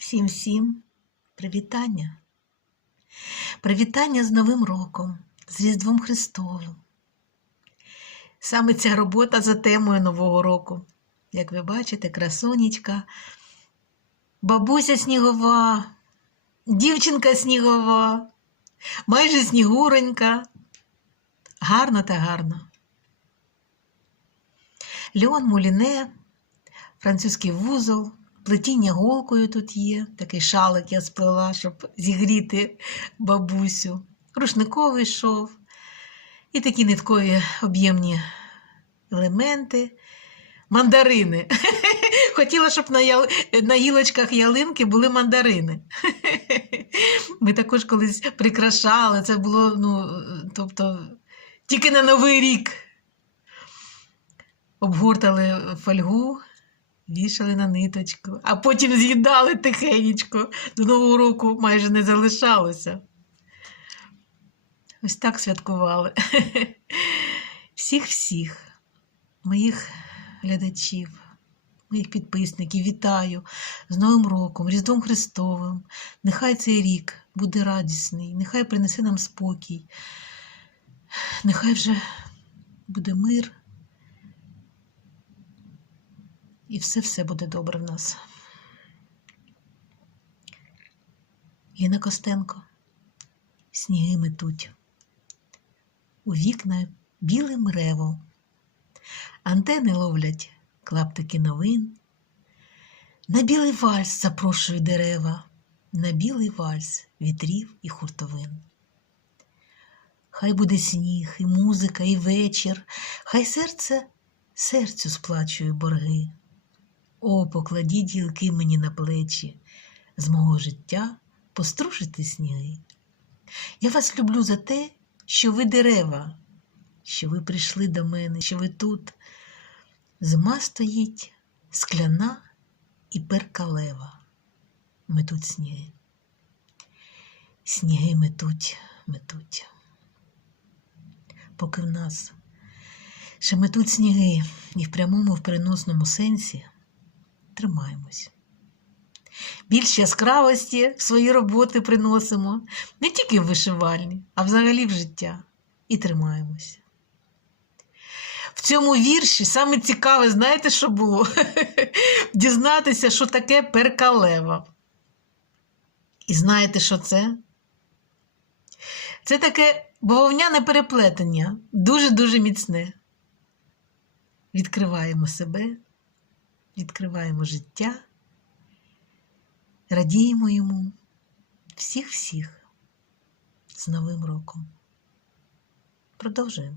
Всім всім привітання. Привітання з Новим роком, з Різдвом Христовим. Саме ця робота за темою Нового року. Як ви бачите, красунечка, бабуся снігова, дівчинка снігова, майже снігуренька. Гарно та гарно. Леон Муліне, французький вузол, плетіння голкою тут є, такий шалик я сплела, щоб зігріти бабусю, рушниковий шов і такі ниткові об'ємні елементи. Мандарини. Хотіла, щоб на, ял... на гілочках ялинки були мандарини. Ми також колись прикрашали. Це було, ну, тобто, тільки на Новий рік. Обгортали фольгу, вішали на ниточку, а потім з'їдали тихенечко. До Нового року майже не залишалося. Ось так святкували. Всіх-всіх, моїх глядачів, моїх підписників, вітаю з Новим роком, Різдвом Христовим. Нехай цей рік буде радісний, нехай принесе нам спокій, нехай вже буде мир. І все-все буде добре в нас. Ліна Костенко. Сніги метуть. У вікна білим ревом. Антени ловлять клаптики новин. На білий вальс запрошую дерева, на білий вальс вітрів і хуртовин. Хай буде сніг, і музика, і вечір, хай серце серцю сплачує борги. О, покладіть гілки мені на плечі, з мого життя пострушити сніги. Я вас люблю за те, що ви дерева, що ви прийшли до мене, що ви тут. Зима стоїть скляна і перкалева. Метуть сніги. Сніги метуть, метуть. Поки в нас ще метуть сніги і в прямому, в переносному сенсі тримаємось. Більш яскравості в свої роботи приносимо не тільки в вишивальні, а взагалі в життя. І тримаємось. В цьому вірші саме цікаве, знаєте, що було? Дізнатися, що таке перкалева. І знаєте, що це? Це таке бавовняне переплетення, дуже-дуже міцне. Відкриваємо себе, відкриваємо життя, радіємо йому всіх-всіх з Новим роком. Продовжуємо.